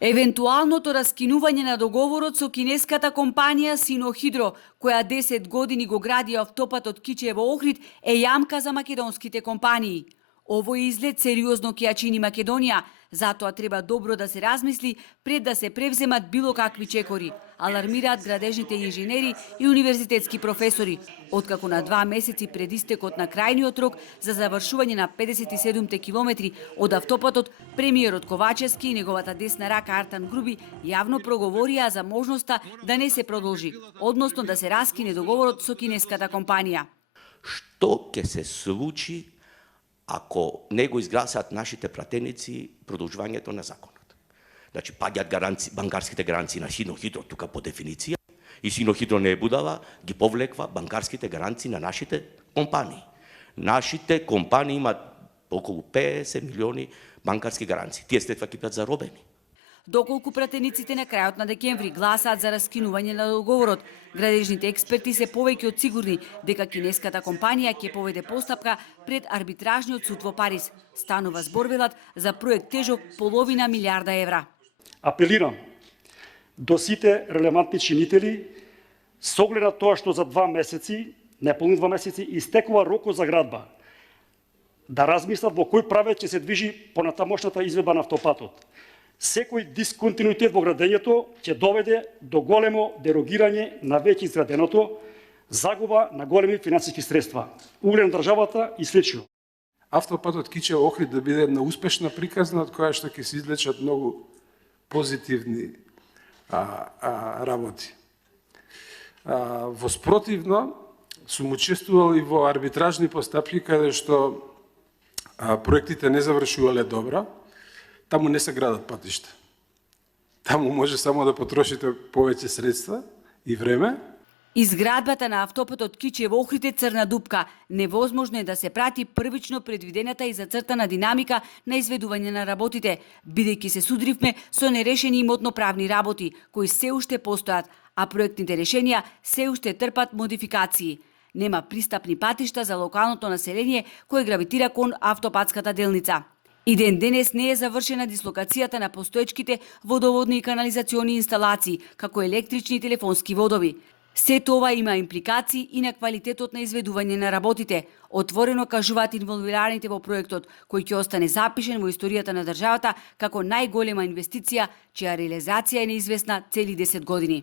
Евентуалното раскинување на договорот со кинеската компанија Синохидро, која 10 години го гради автопатот Кичево-Охрид, е јамка за македонските компании. Овој излет сериозно ќе ја чини Македонија, затоа треба добро да се размисли пред да се превземат било какви чекори, алармираат градежните инженери и универзитетски професори, откако на 2 месеци пред истекот на крајниот рок за завршување на 57 километри од автопатот, премиерот Ковачевски и неговата десна рака Артан Груби јавно проговорија за можноста да не се продолжи, односно да се раскине договорот со кинеската компанија. Што ќе се случи ако не го изгласат нашите пратеници продолжувањето на законот? Значи, паѓаат банкарските гаранции на Синохидро, тука по дефиниција, и Синохидро не е будала, ги повлеква банкарските гаранции на нашите компании. Нашите компании имат околу 50 милиони банкарски гаранции. Тие средства ќе бидат заробени. Доколку пратениците на крајот на декември гласаат за раскинување на договорот, градежните експерти се повеќе од сигурни дека кинеската компанија ќе поведе постапка пред арбитражниот суд во Париз. Станува збор, велат, за проект тежок половина милиарда евра. Апелирам до сите релевантни чинители со оглед на тоа што за 2 месеци, неполни 2 месеци, истекува рокот за градба, да размислат во кој правец ќе се движи понатамошната изведба на автопатот. Секој дисконтинуитет во градењето ќе доведе до големо дерогирање на веќе изграденото, загуба на големи финансиски средства, углед на државата и слично. Автопатот Кичево-Охрид да биде една успешна приказна од која што ќе се излечат многу позитивни работи. Воспротивно, сум учествувал и во арбитражни постапки каде што проектите не завршувале добро. Таму не се градат патишта. Таму може само да потрошите повеќе средства и време. Изградбата на автопатот Кичево-Охрид е црна дупка. Невозможно е да се прати првично предвидената и зацртана динамика на изведување на работите, бидејќи се судривме со нерешени имотно-правни работи, кои се уште постојат, а проектните решенија се уште трпат модификации. Нема пристапни патишта за локалното население кое гравитира кон автопатската делница. И ден денес не е завршена дислокацијата на постоечките водоводни и канализациони инсталации, како електрични и телефонски водови. Сето ова има импликации и на квалитетот на изведување на работите, отворено кажуваат инволвираните во проектот, кој ќе остане запишен во историјата на државата како најголема инвестиција, чија реализација е неизвестна цели 10 години.